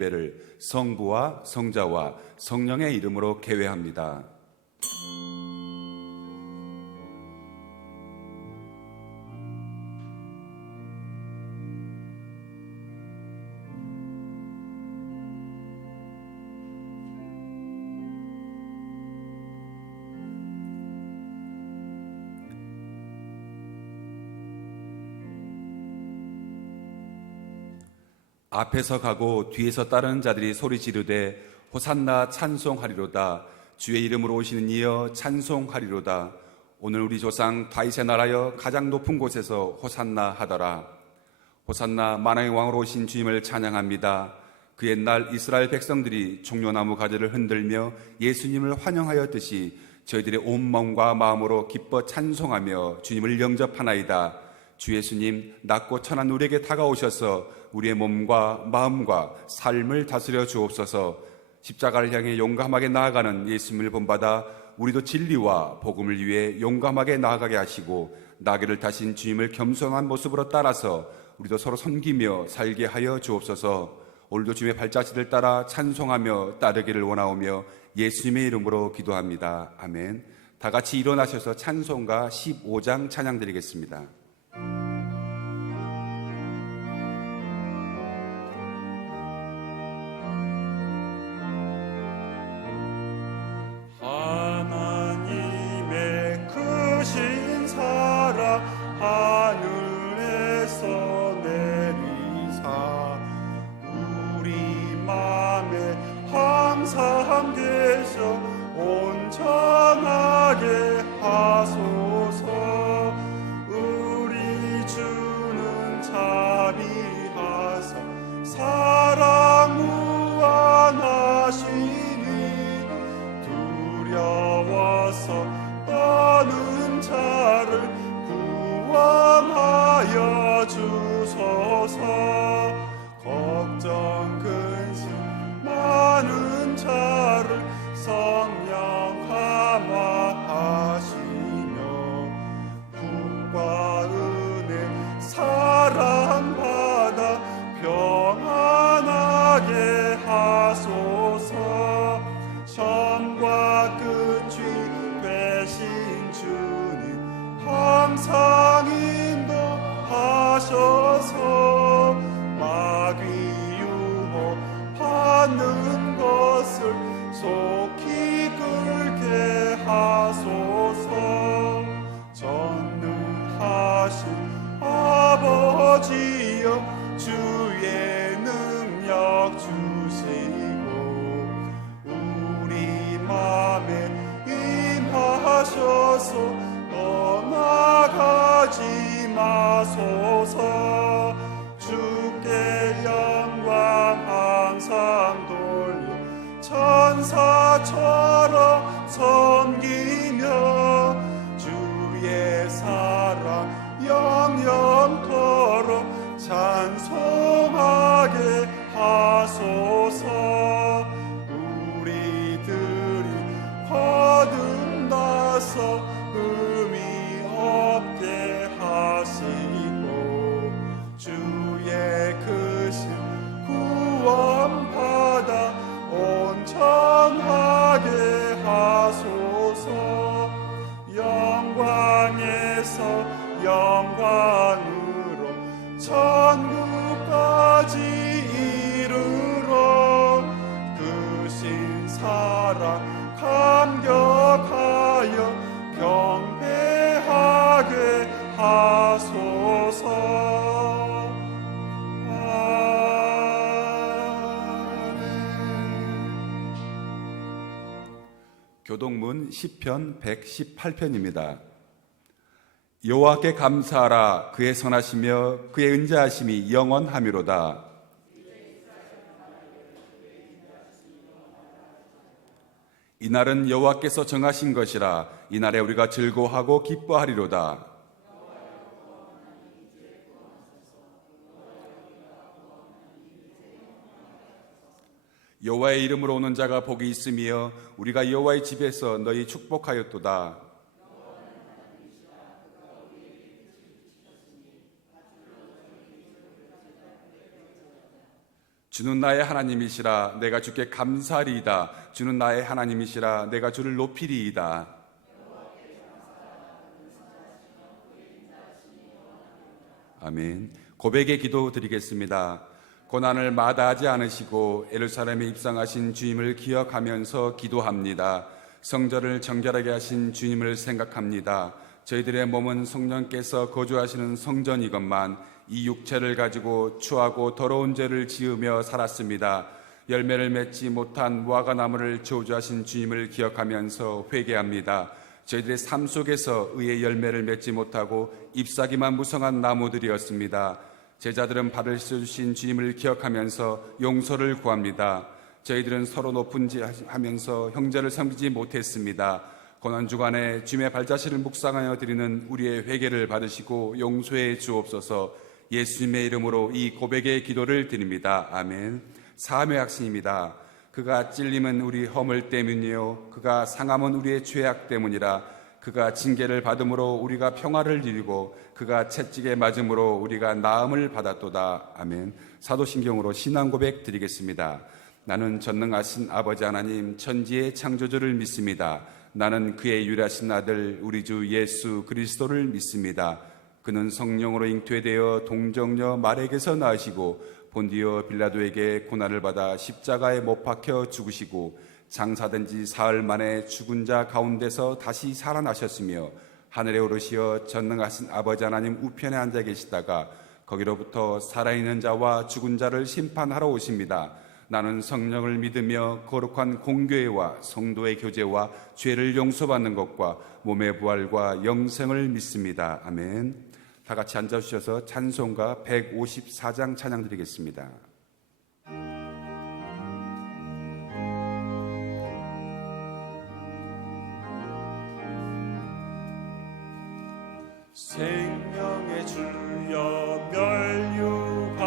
예배를 성부와 성자와 성령의 이름으로 개회합니다. 앞에서 가고 뒤에서 따르는 자들이 소리 지르되 호산나 찬송하리로다. 주의 이름으로 오시는 이여 찬송하리로다. 오늘 우리 조상 다윗의 나라여 가장 높은 곳에서 호산나 하더라. 호산나 만왕의 왕으로 오신 주님을 찬양합니다. 그 옛날 이스라엘 백성들이 종려나무 가지를 흔들며 예수님을 환영하였듯이 저희들의 온 마음과 마음으로 기뻐 찬송하며 주님을 영접하나이다. 주 예수님 낮고 천한 우리에게 다가오셔서 우리의 몸과 마음과 삶을 다스려 주옵소서. 십자가를 향해 용감하게 나아가는 예수님을 본받아 우리도 진리와 복음을 위해 용감하게 나아가게 하시고 나귀를 타신 주님을 겸손한 모습으로 따라서 우리도 서로 섬기며 살게 하여 주옵소서. 오늘도 주님의 발자취를 따라 찬송하며 따르기를 원하오며 예수님의 이름으로 기도합니다. 아멘. 다 같이 일어나셔서 찬송가 15장 찬양 드리겠습니다. 천사처럼 섬기며 주의 사랑 영영토록 찬송하게 하소서. 우리들이 거듭나서 의미 없게 하시고 주의 크신 구원 받아 온전하게 하소서. 영광에서 영광으로 천국까지 이르러 크신 사랑 감격하여 경배하게 하소서. 교동문 시편 118편입니다. 여호와께 감사하라. 그의 선하시며 그의 은자하심이 영원하미로다. 이날은 여호와께서 정하신 것이라. 이날에 우리가 즐거워하고 기뻐하리로다. 여호와의 이름으로 오는 자가 복이 있으며 우리가 여호와의 집에서 너희 축복하였도다. 주는 나의 하나님이시라 내가 주께 감사리이다. 주는 나의 하나님이시라 내가 주를 높이리이다. 아멘. 고백의 기도 드리겠습니다. 고난을 마다하지 않으시고 예루살렘에 입성하신 주님을 기억하면서 기도합니다. 성전을 정결하게 하신 주님을 생각합니다. 저희들의 몸은 성령께서 거주하시는 성전이건만 이 육체를 가지고 추하고 더러운 죄를 지으며 살았습니다. 열매를 맺지 못한 무화과 나무를 저주하신 주님을 기억하면서 회개합니다. 저희들의 삶 속에서 의의 열매를 맺지 못하고 잎사귀만 무성한 나무들이었습니다. 제자들은 발을 씻어주신 주님을 기억하면서 용서를 구합니다. 저희들은 서로 높은 지 하면서 형제를 섬기지 못했습니다. 고난주간에 주님의 발자취를 묵상하여 드리는 우리의 회개를 받으시고 용서해 주옵소서. 예수님의 이름으로 이 고백의 기도를 드립니다. 아멘. 사함의 학신입니다. 그가 찔림은 우리 허물 때문이요 그가 상함은 우리의 죄악 때문이라. 그가 징계를 받음으로 우리가 평화를 이루고 그가 채찍에 맞음으로 우리가 나음을 받았도다. 아멘. 사도신경으로 신앙 고백 드리겠습니다. 나는 전능하신 아버지 하나님 천지의 창조주를 믿습니다. 나는 그의 유일하신 아들 우리 주 예수 그리스도를 믿습니다. 그는 성령으로 잉태되어 동정녀 마리아에게서 나으시고 본디오 빌라도에게 고난을 받아 십자가에 못 박혀 죽으시고 장사된 지 사흘 만에 죽은 자 가운데서 다시 살아나셨으며 하늘에 오르시어 전능하신 아버지 하나님 우편에 앉아 계시다가 거기로부터 살아있는 자와 죽은 자를 심판하러 오십니다. 나는 성령을 믿으며 거룩한 공교회와 성도의 교제와 죄를 용서받는 것과 몸의 부활과 영생을 믿습니다. 아멘. 다 같이 앉아주셔서 찬송가 154장 찬양 드리겠습니다. 생명의 주여 멸류관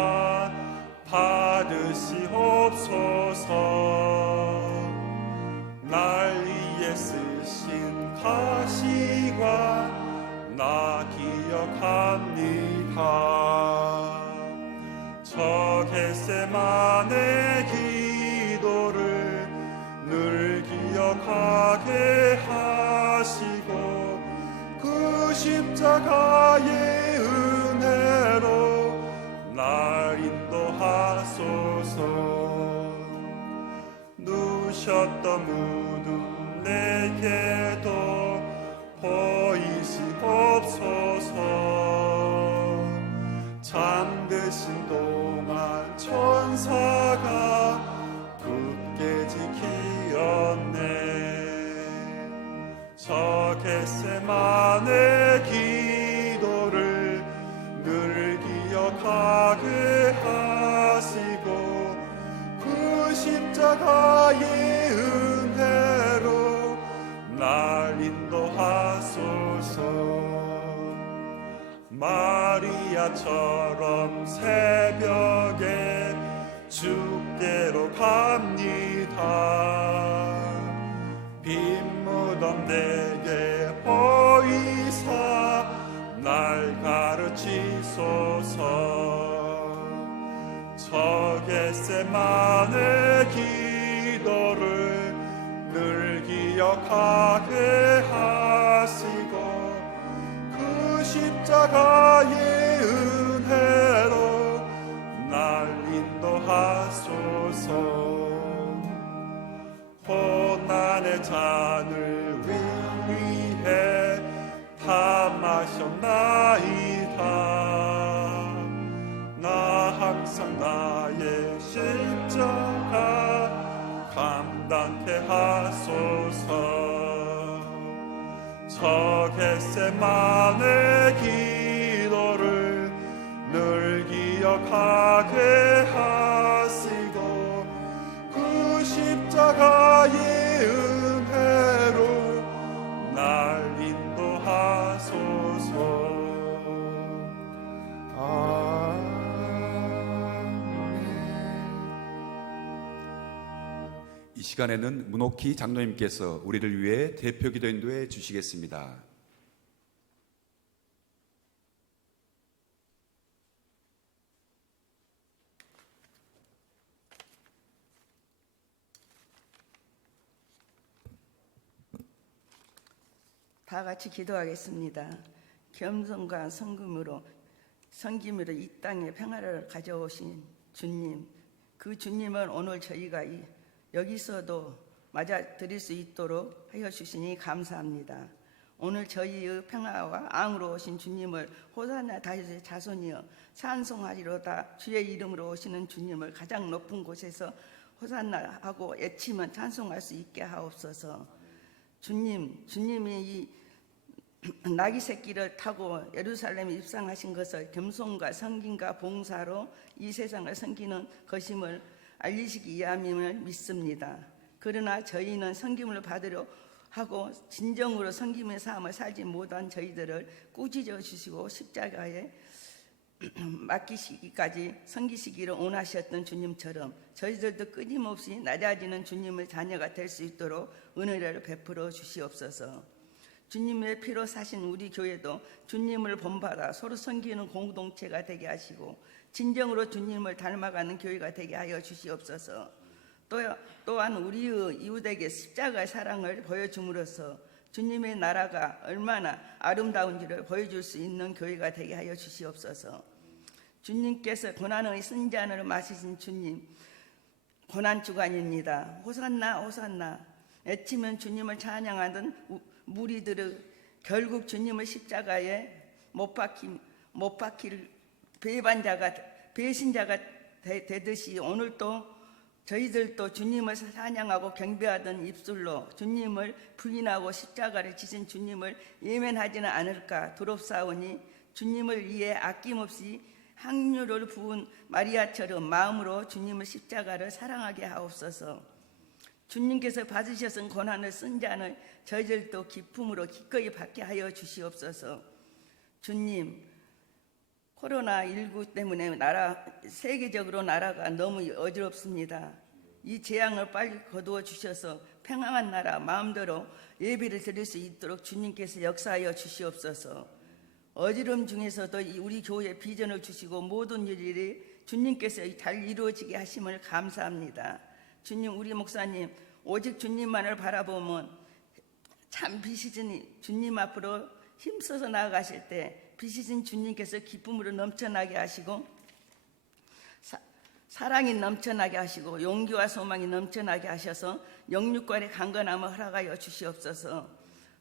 받으시옵소서. 날 위에 쓰신 가시관 나 기억합니다. 저 겟세마네 기도를 늘 기억하게 하시고 그 십자가의 은혜로 날 인도하소서. 누셨던 무덤 내게도 보이시옵소서. 잠드신 동안 천사가 굳게 지키었네. 저 겟세마네 기도를 늘 기억하게 하시고 그 십자가의 은혜로 날 인도하소서. 마리아처럼 새벽에 주께로 갑니다. 빈 무덤 내게 보이사 날 가르치소서. 저 겟세마네 기도를 늘 기억하게 하시고 그 십자가의 은혜로 날 인도하소서. 고난의 잔을 위해 다 마셨나이다. 나 항상 나의 십자가 감당케 하소서. 저 겟세마네 기도를 늘 기억하게 하시고 그 십자가의 은혜로 날 인도하소서. 이 시간에는 문옥희 장로님께서 우리를 위해 대표 기도 인도해 주시겠습니다. 다 같이 기도하겠습니다. 겸손과 섬김으로 이 땅에 평화를 가져오신 주님, 그 주님을 오늘 저희가 여기서도 맞아 드릴 수 있도록 하여 주시니 감사합니다. 오늘 저희의 평화와 앙으로 오신 주님을 호산나 다윗의 자손이여 찬송하리로다. 주의 이름으로 오시는 주님을 가장 높은 곳에서 호산나 하고 외치면 찬송할 수 있게 하옵소서. 주님이 이 나귀 새끼를 타고 예루살렘에 입성하신 것을 겸손과 섬김과 봉사로 이 세상을 섬기는 것임을 알리시기 위함임을 믿습니다. 그러나 저희는 섬김을 받으려 하고 진정으로 섬김의 삶을 살지 못한 저희들을 꾸짖어 주시고 십자가에 맡기시기까지 섬기시기를 원하셨던 주님처럼 저희들도 끊임없이 낮아지는 주님의 자녀가 될 수 있도록 은혜를 베풀어 주시옵소서. 주님의 피로 사신 우리 교회도 주님을 본받아 서로 섬기는 공동체가 되게 하시고 진정으로 주님을 닮아가는 교회가 되게 하여 주시옵소서. 또한 우리의 이웃에게 십자가의 사랑을 보여줌으로써 주님의 나라가 얼마나 아름다운지를 보여줄 수 있는 교회가 되게 하여 주시옵소서. 주님께서 고난의 쓴 잔을 마시신 주님, 고난주간입니다. 호산나 호산나 외치면 주님을 찬양하던 무리들은 결국 주님을 십자가에 못 박힐 배신자가 되듯이 오늘도 저희들도 주님을 찬양하고 경배하던 입술로 주님을 부인하고 십자가를 지신 주님을 예면하지는 않을까 두렵사오니 주님을 위해 아낌없이 향유를 부은 마리아처럼 마음으로 주님의 십자가를 사랑하게 하옵소서. 주님께서 받으셨은 고난을 쓴 잔을 저희들도 기쁨으로 기꺼이 받게 하여 주시옵소서. 주님, 코로나19 때문에 세계적으로 나라가 너무 어지럽습니다. 이 재앙을 빨리 거두어 주셔서 평안한 나라 마음대로 예배를 드릴 수 있도록 주님께서 역사하여 주시옵소서. 어지러움 중에서도 우리 교회에 비전을 주시고 모든 일이 주님께서 잘 이루어지게 하심을 감사합니다. 주님, 우리 목사님 오직 주님만을 바라보면 참 비시즌이 주님 앞으로 힘써서 나아가실 때 비시즌 주님께서 기쁨으로 넘쳐나게 하시고 사랑이 넘쳐나게 하시고 용기와 소망이 넘쳐나게 하셔서 영육간의 강건함을 허락하여 주시옵소서.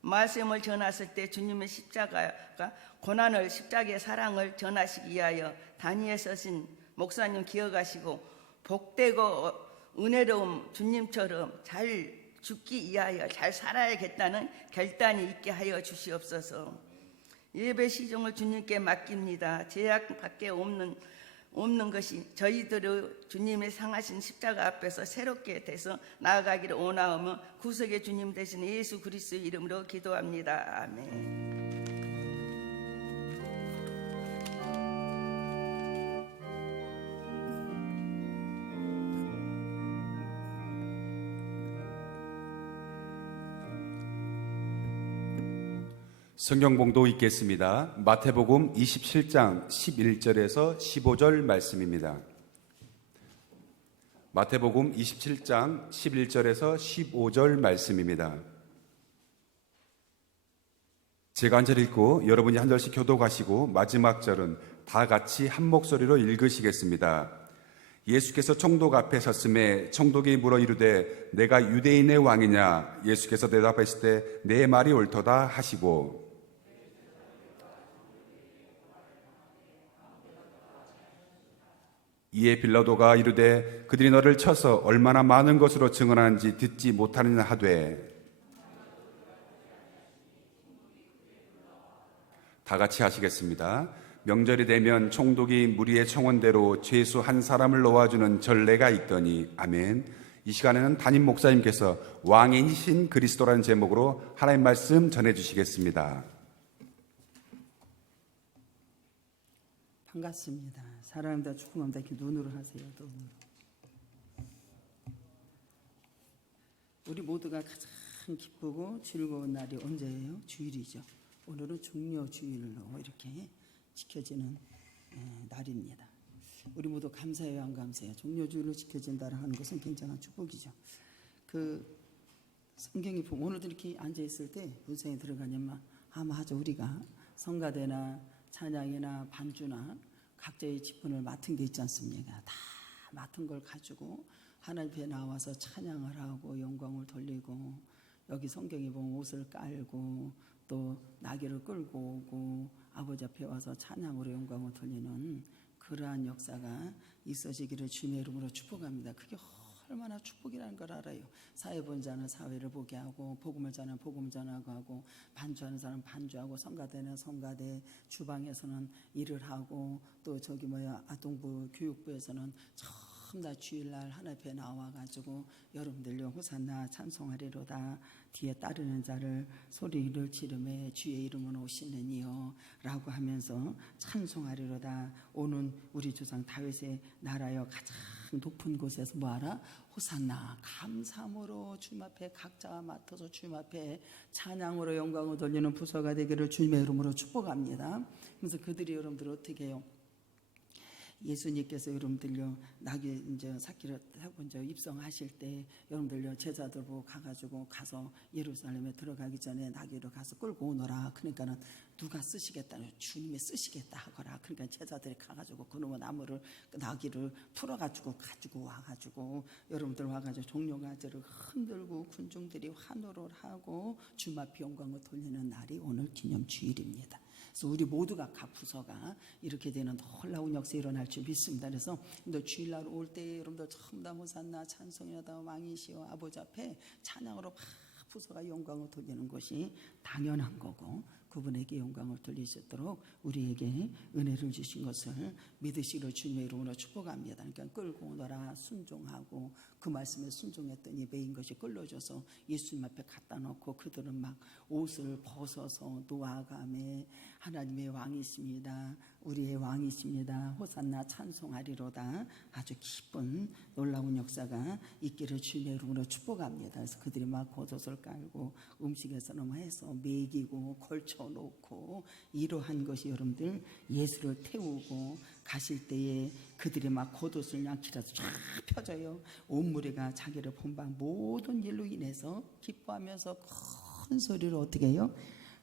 말씀을 전하실 때 주님의 십자가가 고난을 십자가의 사랑을 전하시기 위하여 단위에 서신 목사님 기억하시고 복되고 은혜로움 주님처럼 잘 죽기 위하여 잘 살아야겠다는 결단이 있게 하여 주시옵소서. 예배 시종을 주님께 맡깁니다. 제약밖에 없는 것이 저희들의 주님의 상하신 십자가 앞에서 새롭게 돼서 나아가기를 원하오며 구속의 주님 되신 예수 그리스도의 이름으로 기도합니다. 아멘. 성경봉도 읽겠습니다. 마태복음 27장 11절에서 15절 말씀입니다. 마태복음 27장 11절에서 15절 말씀입니다. 제가 한 절 읽고 여러분이 한 절씩 교독하시고 마지막 절은 다 같이 한 목소리로 읽으시겠습니다. 예수께서 총독 앞에 섰음에 총독이 물어 이르되 내가 유대인의 왕이냐? 예수께서 대답하실 때 내 말이 옳도다 하시고 이에 빌라도가 이르되 그들이 너를 쳐서 얼마나 많은 것으로 증언하는지 듣지 못하느냐 하되 다 같이 하시겠습니다. 명절이 되면 총독이 무리의 청원대로 죄수 한 사람을 놓아주는 전례가 있더니 아멘. 이 시간에는 담임 목사님께서 왕이신 그리스도라는 제목으로 하나님 말씀 전해주시겠습니다. 반갑습니다. 사랑합니다. 축복합니다. 이렇게 눈으로 하세요. 눈으로. 우리 모두가 가장 기쁘고 즐거운 날이 언제예요? 주일이죠. 오늘은 중요 주일로 이렇게 지켜지는 날입니다. 우리 모두 감사해요, 안 감사해요? 종려 주일로 지켜진다는 하는 것은 굉장한 축복이죠. 성경이 보면 오늘도 이렇게 앉아 있을 때 본성에 들어가냐면 맞아, 우리가 성가대나 찬양이나 반주나 각자의 직분을 맡은 게 있지 않습니까? 다 맡은 걸 가지고 하나님 앞에 나와서 찬양을 하고 영광을 돌리고, 여기 성경에 보면 옷을 깔고 또 나귀를 끌고 오고 아버지 앞에 와서 찬양으로 영광을 돌리는 그러한 역사가 있어지기를 주님의 이름으로 축복합니다. 그게 얼마나 축복이라는 걸 알아요. 사회 본 자는 사회를 보게 하고, 복음을 전하는 복음 전하고, 반주하는 사람 반주하고, 성가대는 성가대, 주방에서는 일을 하고, 또 저기 아동부 교육부에서는 전부 다 주일날 하나님 앞에 나와가지고 여러분들요 호산나 찬송하리로다, 뒤에 따르는 자를 소리를 지르매 주의 이름은 오시는 이여 라고 하면서 찬송하리로다. 오는 우리 조상 다윗의 나라여 가장 높은 곳에서 뭐하라? 호산나, 감사함으로 주님 앞에 각자가 맡아서 주님 앞에 찬양으로 영광을 돌리는 부서가 되기를 주님의 이름으로 축복합니다. 그래서 그들이 여러분들 어떻게 해요? 예수님께서 여러분들요 나귀 이제 삭기를 하고 이제 입성하실 때 여러분들요 제자들 보고 가서 예루살렘에 들어가기 전에 나귀를 가서 끌고 오너라. 그러니까는 누가 쓰시겠다는, 주님이 쓰시겠다 하거라. 그러니까 제자들이 가가지고 그놈의 나무를 나귀를 풀어가지고 가지고 와가지고 여러분들 와가지고 종려가지를 흔들고 군중들이 환호를 하고 주님 앞에 영광을 돌리는 날이 오늘 기념 주일입니다. 그래서 우리 모두가 각 부서가 이렇게 되는 놀라운 역사 일어날 줄 믿습니다. 그래서 주일날 올 때 여러분들 전부 다 호산나 찬송이다 왕이시여 아버지 앞에 찬양으로 막 부서가 영광을 돌리는 것이 당연한 거고, 그분에게 영광을 돌릴 수 있도록 우리에게 은혜를 주신 것을 믿으시기를 주님의 이름으로 축복합니다. 그러니까 끌고 오너라, 순종하고 그 말씀에 순종했더니 매인 것이 끌려져서 예수님 앞에 갖다 놓고 그들은 막 옷을 벗어서 노아가매 하나님의 왕이십니다, 우리의 왕이십니다, 호산나 찬송하리로다, 아주 기쁜 놀라운 역사가 있기를 주님의 이름으로 축복합니다. 그래서 그들이 막 겉옷을 깔고 음식에서는 해서 먹이고 걸쳐놓고 이러한 것이 여러분들 예수를 태우고 가실 때에 그들이 막 겉옷을 양키라서 쫙 펴져요. 온 무리가 자기를 본방 모든 일로 인해서 기뻐하면서 큰 소리로 어떻게 해요?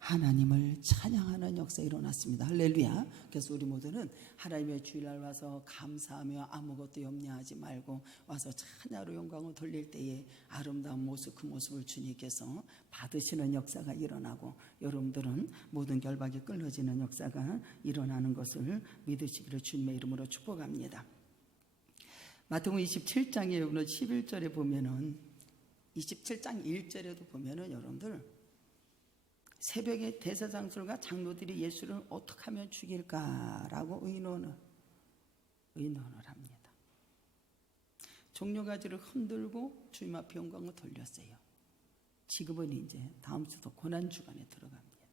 하나님을 찬양하는 역사 일어났습니다. 할렐루야. 그래서 우리 모두는 하나님의 주일날 와서 감사하며 아무것도 염려하지 말고 와서 찬양으로 영광을 돌릴 때에 아름다운 모습, 그 모습을 주님께서 받으시는 역사가 일어나고 여러분들은 모든 결박이 끊어지는 역사가 일어나는 것을 믿으시기를 주님의 이름으로 축복합니다. 마태복음 27장에 오늘 11절에 보면은 27장 1절에도 보면은 여러분들 새벽에 대제사장들과 장로들이 예수를 어떻게 하면 죽일까라고 의논을 합니다. 종려가지를 흔들고 주님 앞에 영광을 돌렸어요. 지금은 이제 다음 주도 고난주간에 들어갑니다.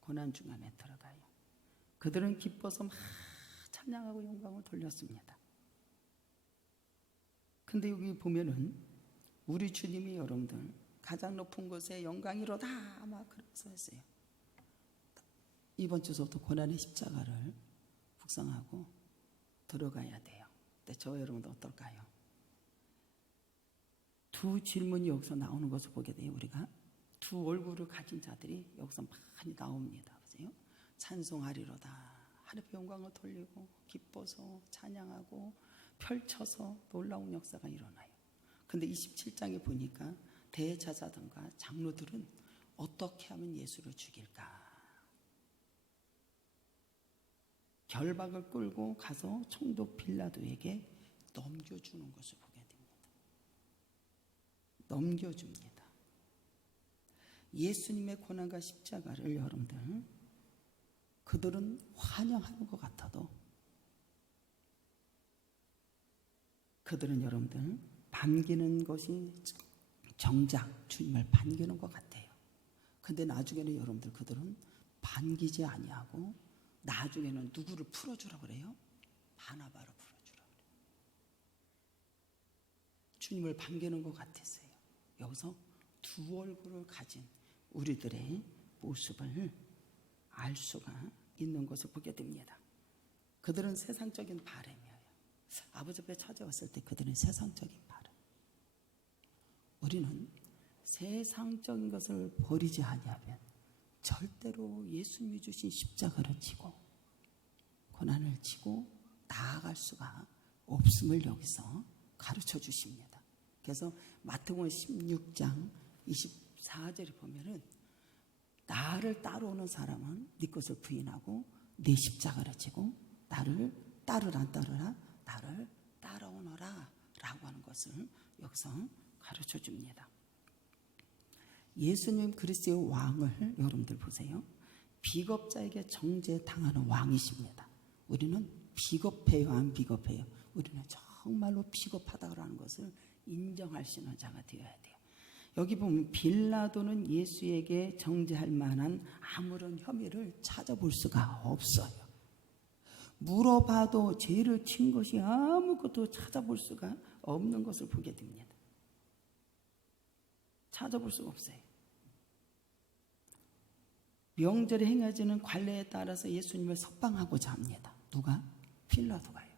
고난주간에 들어가요. 그들은 기뻐서 막 찬양하고 영광을 돌렸습니다. 근데 여기 보면은 우리 주님이 여러분들 가장 높은 곳에 영광이로다 아마 그래서 했어요. 이번 주부터 고난의 십자가를 묵상하고 들어가야 돼요. 근데 저와 여러분도 어떨까요? 두 질문이 여기서 나오는 것을 보게 돼요. 우리가 두 얼굴을 가진 자들이 여기서 많이 나옵니다. 그죠? 찬송하리로다, 하나님의 영광을 돌리고 기뻐서 찬양하고 펼쳐서 놀라운 역사가 일어나요. 근데 27장에 보니까 대제사장과 장로들은 어떻게 하면 예수를 죽일까? 결박을 끌고 가서 총독 빌라도에게 넘겨주는 것을 보게 됩니다. 넘겨줍니다. 예수님의 고난과 십자가를 여러분들 그들은 환영하는 것 같아도 그들은 여러분들 반기는 것이 정작 주님을 반기는 것 같아요. 근데 나중에는 여러분들 그들은 반기지 아니하고 나중에는 누구를 풀어주라고 그래요? 바나바를 풀어주라고 그래요. 주님을 반기는 것 같았어요. 여기서 두 얼굴을 가진 우리들의 모습을 알 수가 있는 것을 보게 됩니다. 그들은 세상적인 바람이에요. 아버지 앞에 찾아왔을 때 그들은 세상적인 바람. 우리는 세상적인 것을 버리지 아니하면 절대로 예수님이 주신 십자가를 지고 고난을 지고 나아갈 수가 없음을 여기서 가르쳐 주십니다. 그래서 마태복음 16장 24절에 보면은 나를 따라오는 사람은 네 것을 부인하고 네 십자가를 지고 나를 따르라 나를 따라오너라 라고 하는 것을 여기서 가르쳐 줍니다. 예수님 그리스도의 왕을 여러분들 보세요. 비겁자에게 정죄당하는 왕이십니다. 우리는 비겁해요, 안 비겁해요? 우리는 정말로 비겁하다라는 것을 인정할 수 있는 자가 되어야 돼요. 여기 보면 빌라도는 예수에게 정죄할 만한 아무런 혐의를 찾아볼 수가 없어요. 물어봐도 죄를 친 것이 아무것도 찾아볼 수가 없는 것을 보게 됩니다. 찾아볼 수가 없어요. 명절에 행해지는 관례에 따라서 예수님을 석방하고자 합니다. 누가? 빌라도가요.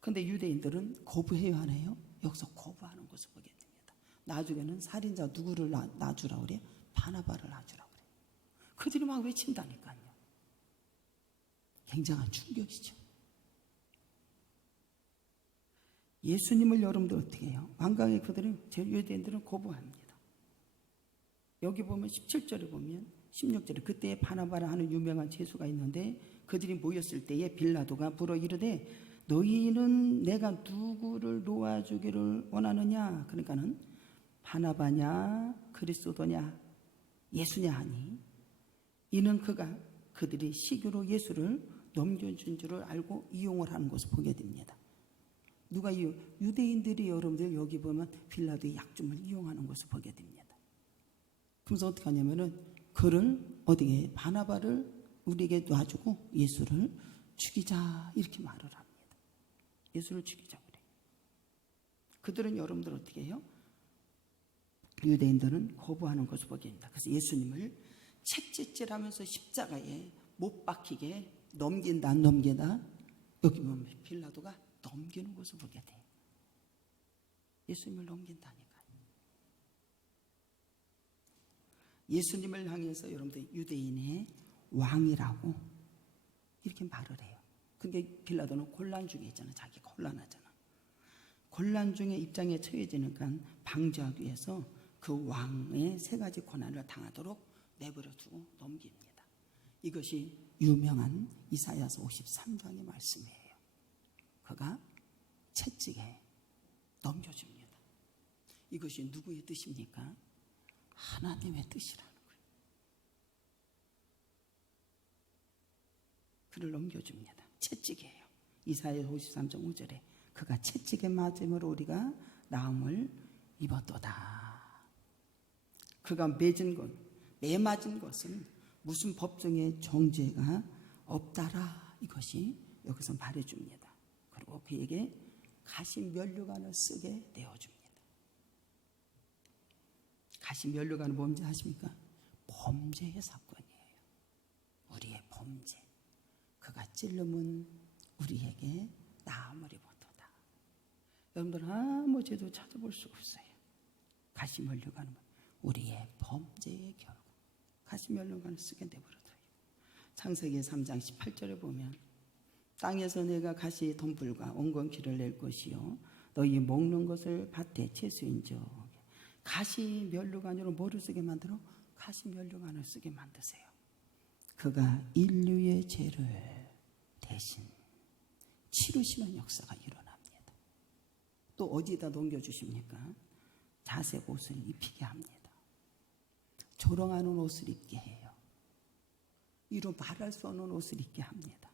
그런데 유대인들은 거부해요, 안 해요? 여기서 거부하는 것을 보게 됩니다. 나중에는 살인자 누구를 놔주라고 그래요? 바나바를 놔주라고 그래요. 그들이 막 외친다니까요. 굉장한 충격이죠. 예수님을 여러분들 어떻게 해요? 완강히 그들은 유대인들은 거부합니다. 여기 보면 17절에 보면 16절에 그때에 바나바라 하는 유명한 죄수가 있는데 그들이 모였을 때에 빌라도가 물어 이르되 너희는 내가 누구를 놓아주기를 원하느냐? 그러니까는 바나바냐 그리스도냐 예수냐 하니 이는 그들이 시기로 예수를 넘겨준 줄을 알고 이용을 하는 것을 보게 됩니다. 누가 유대인들이 여러분들 여기 보면 빌라도의 약점을 이용하는 것을 보게 됩니다. 그래서 어떻게 하냐면은 그를 어디에 바나바를 우리에게 놔주고 예수를 죽이자 이렇게 말을 합니다. 예수를 죽이자 그래. 그들은 여러분들 어떻게 해요? 유대인들은 거부하는 것을 보게 됩니다. 그래서 예수님을 책짓질하면서 십자가에 못 박히게 넘긴다 안 넘긴다 여기 보면 빌라도가 넘기는 것을 보게 돼요. 예수님을 넘긴다니까요. 예수님을 향해서 여러분들 유대인의 왕이라고 이렇게 말을 해요. 그게 빌라도는 곤란 중에 있잖아요. 자기가 곤란하잖아. 곤란 중에 입장에 처해지니까 방지하기 위해서 그 왕의 세 가지 고난을 당하도록 내버려 두고 넘깁니다. 이것이 유명한 이사야서 53장의 말씀이에요. 그가 채찍에 넘겨줍니다. 이것이 누구의 뜻입니까? 하나님의 뜻이라는 거예요. 그를 넘겨줍니다. 채찍이에요. 이사야 53장 5절에 그가 채찍에 맞음으로 우리가 나음을 입었도다. 그가 매맞은 것은 무슨 법정의 정죄가 없다라 이것이 여기서 말해줍니다. 그리고 그에게 가시 면류관을 쓰게 내어줍니다. 가시 면류관은 뭔지 아십니까? 범죄의 사건이에요. 우리의 범죄. 그가 찔름은 우리에게 나음을 입었도다. 여러분들 아무 죄도 찾아볼 수 없어요. 가시 면류관은 우리의 범죄의 결과. 가시 면류관을 쓰게 내버려둬요. 창세기 3장 18절에 보면 땅에서 내가 가시 덤불과 엉겅퀴를 낼 것이요 너희 먹는 것을 밭에 채소인즉 가시 면류관으로 뭐를 쓰게 만들어? 가시 면류관을 쓰게 만드세요. 그가 인류의 죄를 대신 치르시는 역사가 일어납니다. 또 어디다 넘겨주십니까? 자색 옷을 입히게 합니다. 조롱하는 옷을 입게 해요. 이로 말할 수 없는 옷을 입게 합니다.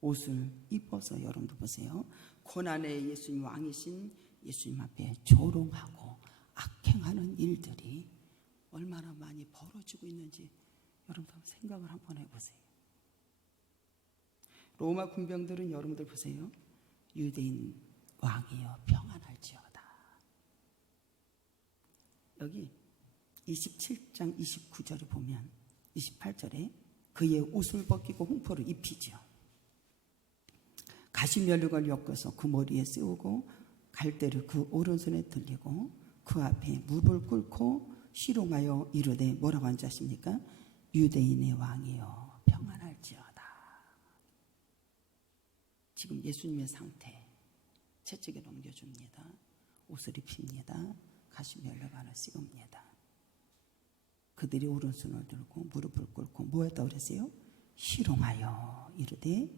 옷을 입어서 여러분도 보세요. 고난의 예수님 왕이신 예수님 앞에 조롱하고 악행하는 일들이 얼마나 많이 벌어지고 있는지 여러분들 생각을 한번 해보세요. 로마 군병들은 여러분들 보세요. 유대인 왕이여 평안할지어다. 여기 27장 29절을 보면 28절에 그의 옷을 벗기고 홍포를 입히죠. 가시면류관을 엮어서 그 머리에 세우고 갈대를 그 오른손에 들리고 그 앞에 무릎을 꿇고 희롱하여 이르되 뭐라고 한지 아십니까? 유대인의 왕이여 평안할지어다. 지금 예수님의 상태 채찍에 넘겨줍니다. 옷을 입힙니다. 가시면류관을 씌웁니다. 그들이 오른손을 들고 무릎을 꿇고 뭐 했다고 그랬어요? 희롱하여 이르되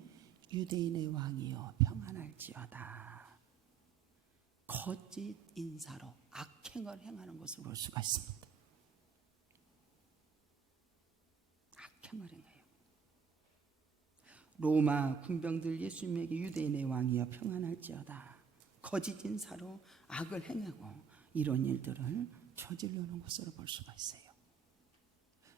유대인의 왕이여 평안할지어다. 거짓 인사로 악행을 행하는 것을 볼 수가 있습니다. 악행을 행해요. 로마 군병들 예수님에게 유대인의 왕이여 평안할지어다. 거짓 인사로 악을 행하고 이런 일들을 저지르는 것으로 볼 수가 있어요.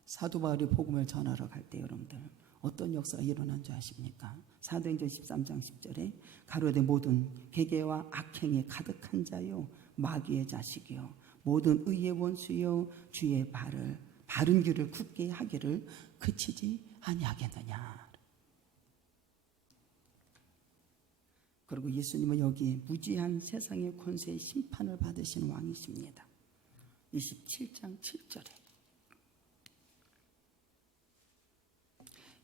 사도 바울이 복음을 전하러 갈 때 여러분들 어떤 역사가 일어난 줄 아십니까? 사도행전 13장 10절에 가로되 모든 계계와 악행에 가득한 자요 마귀의 자식이요 모든 의의 원수요 주의 바른 길을 굳게 하기를 그치지 아니하겠느냐. 그리고 예수님은 여기에 무지한 세상의 권세의 심판을 받으신 왕이십니다. 27장 7절에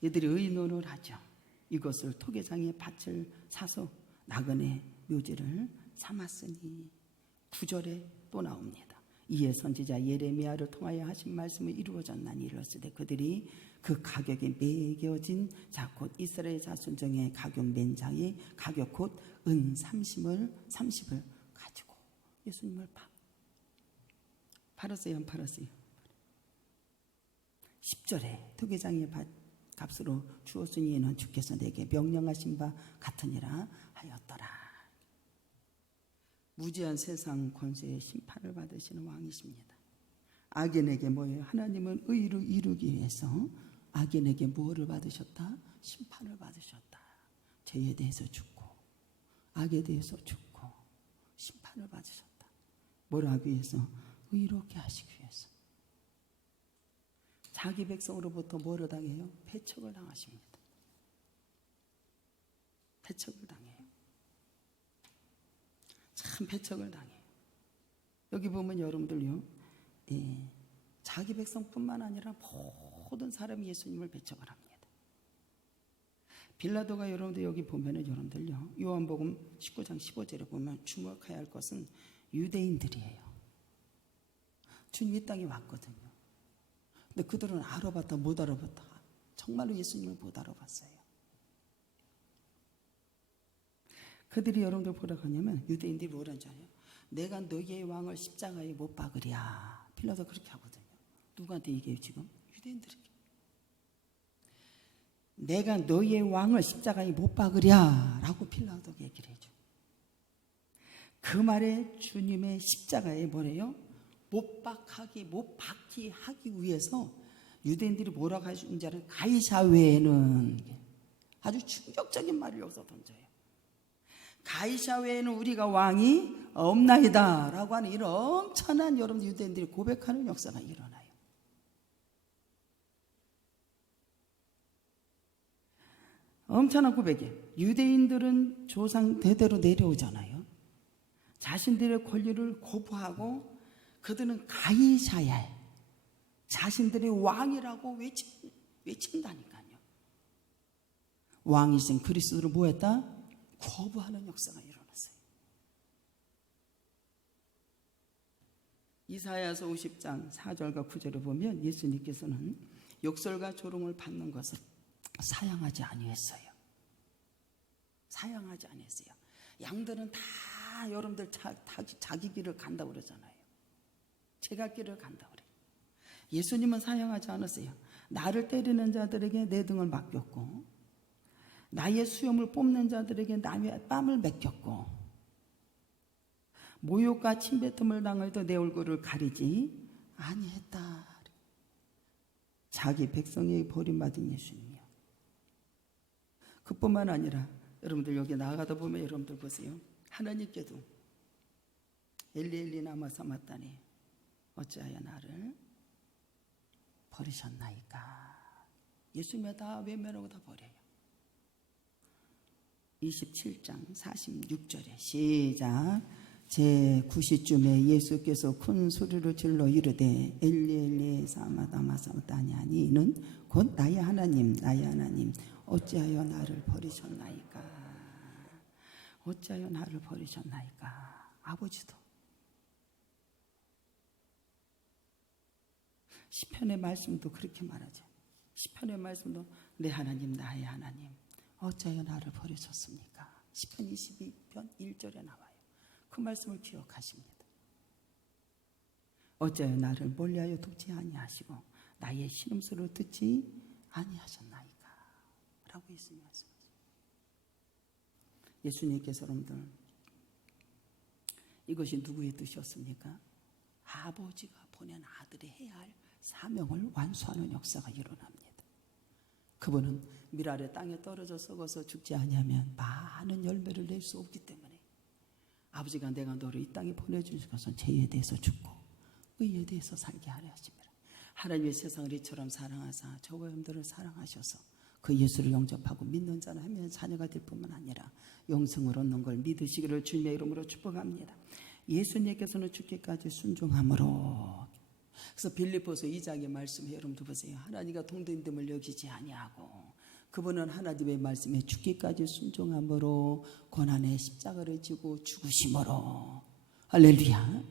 이들이 의논을 하죠. 이것을 토계장의 밭을 사서 나그네 묘지를 삼았으니 9절에 또 나옵니다. 이에 선지자 예레미야를 통하여 하신 말씀이 이루어졌나니 이르렀으되 그들이 그 가격에 매겨진 자 곧 이스라엘 자손 중에 가격 맨 자의 가격 곧 은 30을 가지고 예수님을 팔았어요 안 팔았어요? 10절에 토계장의 밭 값으로 주었으니 이는 주께서 내게 명령하신 바 같으니라 하였더라. 무지한 세상 권세의 심판을 받으시는 왕이십니다. 악인에게 뭐예요? 하나님은 의를 이루기 위해서 악인에게 뭐를 받으셨다? 심판을 받으셨다. 죄에 대해서 죽고 악에 대해서 죽고 심판을 받으셨다. 뭘 하기 위해서? 의롭게 하시기 위해서. 자기 백성으로부터 뭐를 당해요? 배척을 당하십니다. 배척을 당해요. 참 배척을 당해요. 여기 보면 여러분들요, 자기 백성뿐만 아니라 모든 사람이 예수님을 배척을 합니다. 빌라도가 여러분들 여기 보면은 여러분들요, 요한복음 19장 15절에 보면 주목해야 할 것은 유대인들이에요. 주님 이 땅에 왔거든요. 근데 그들은 알아봤다 못 알아봤다. 정말로 예수님을 못 알아봤어요. 그들이 여러분들 뭐라고 하냐면 유대인들이 뭐라는 줄 알아요? 내가 너희의 왕을 십자가에 못 박으랴. 빌라도 그렇게 하거든요. 누구한테 얘기해요 지금? 유대인들에게. 내가 너희의 왕을 십자가에 못 박으랴 라고 빌라도 얘기를 해줘. 그 말에 주님의 십자가에 뭐래요? 못 박기 하기 위해서 유대인들이 뭐라고 하시는지 알아요? 가이사 외에는 아주 충격적인 말을 여기서 던져요. 가이사 외에는 우리가 왕이 없나이다 라고 하는 이런 엄청난 여러분 유대인들이 고백하는 역사가 일어나요. 엄청난 고백이에요. 유대인들은 조상 대대로 내려오잖아요. 자신들의 권리를 거부하고 그들은 가이사야 자신들의 왕이라고 외친다니까요. 왕이신 그리스도를 뭐했다? 거부하는 역사가 일어났어요. 이사야서 50장 4절과 9절을 보면 예수님께서는 욕설과 조롱을 받는 것을 사양하지 아니했어요. 사양하지 아니했어요. 양들은 다 여러분들 자기 길을 간다고 그러잖아요. 제가 길을 간다고 그래요. 예수님은 사양하지 않았어요. 나를 때리는 자들에게 내 등을 맡겼고 나의 수염을 뽑는 자들에게 남의 뺨을 맡겼고 모욕과 침뱉음을 당해도 내 얼굴을 가리지 아니했다. 자기 백성에게 버림받은 예수님이요. 그뿐만 아니라 여러분들 여기 나가다 보면 여러분들 보세요. 하나님께도 엘리 나마 사마다니 어찌하여 나를 버리셨나이까. 예수님이 다 외면하고 다 버려요. 27장 46절에 시작. 제9시쯤에 예수께서 큰 소리로 질러 이르되 엘리 엘리 사마다마 사마다니 아니 이는 곧 나의 하나님 나의 하나님 어찌하여 나를 버리셨나이까. 어찌하여 나를 버리셨나이까. 아버지도 시편의 말씀도 그렇게 말하죠. 시편의 말씀도 내 하나님 나의 하나님 어찌하여 나를 버리셨습니까. 시편 22편 1절에 나와요. 그 말씀을 기억하십니다. 어찌하여 나를 멀리하여 돕지 아니하시고 나의 신음소리를 듣지 아니하셨나이까 라고 예수님 말씀하세요. 예수님께서 여러분들 이것이 누구의 뜻이었습니까? 아버지가 보낸 아들이 해야 할 사명을 완수하는 역사가 일어납니다. 그분은 밀아래 땅에 떨어져 썩어서 죽지 아니하면 많은 열매를 낼 수 없기 때문에 아버지가 내가 너를 이 땅에 보내주신 것은 죄에 대해서 죽고 의에 대해서 살게 하려 하십니다. 하나님의 세상을 이처럼 사랑하사 저와 여러분들을 사랑하셔서 그 예수를 영접하고 믿는 자는 하면 자녀가 될 뿐만 아니라 영생을 얻는 걸 믿으시기를 주님의 이름으로 축복합니다. 예수님께서는 죽기까지 순종함으로. 그래서 빌립보서 2장의 말씀에 여러분들 보세요. 하나님과 동등됨을 여기지 아니하고 그분은 하나님의 말씀에 죽기까지 순종함으로 고난의 십자가를 지고 죽으심으로. 할렐루야.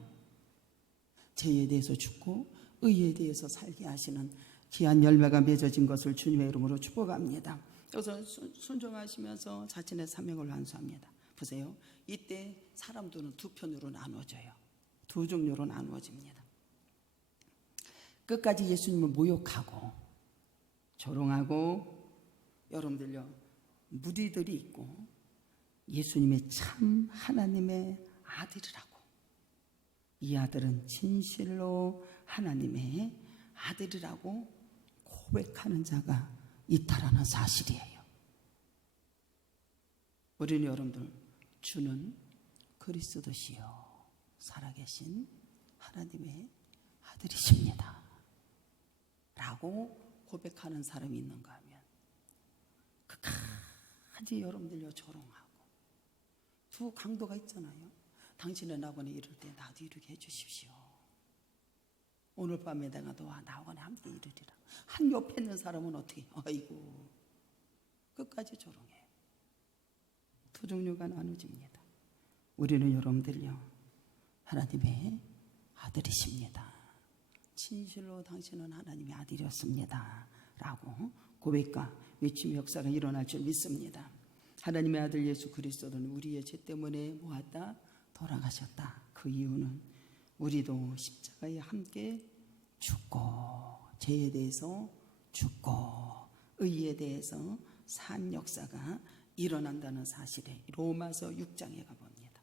죄에 대해서 죽고 의에 대해서 살게 하시는 귀한 열매가 맺어진 것을 주님의 이름으로 축복합니다. 그래서 순종하시면서 자신의 사명을 완수합니다. 보세요. 이때 사람들은 두 편으로 나누어져요. 두 종류로 나누어집니다. 끝까지 예수님을 모욕하고 조롱하고 여러분들요 무리들이 있고 예수님의 참 하나님의 아들이라고 이 아들은 진실로 하나님의 아들이라고 고백하는 자가 있다라는 사실이에요. 우리는 여러분들 주는 그리스도시요 살아계신 하나님의 아들이십니다 라고 고백하는 사람이 있는가 하면 끝까지 여러분들요 조롱하고 두 강도가 있잖아요. 당신의 낙원에 이를 때 나도 이루게 해주십시오. 오늘 밤에 내가 너와 낙원에 함께 이르리라. 한 옆에 있는 사람은 어떻게 아이고 끝까지 조롱해요. 두 종류가 나눠집니다. 우리는 여러분들요 하나님의 아들이십니다. 진실로 당신은 하나님의 아들이었습니다 라고 고백과 외침 역사가 일어날 줄 믿습니다. 하나님의 아들 예수 그리스도는 우리의 죄 때문에 모았다 돌아가셨다. 그 이유는 우리도 십자가에 함께 죽고 죄에 대해서 죽고 의에 대해서 산 역사가 일어난다는 사실에 로마서 6장에 가봅니다.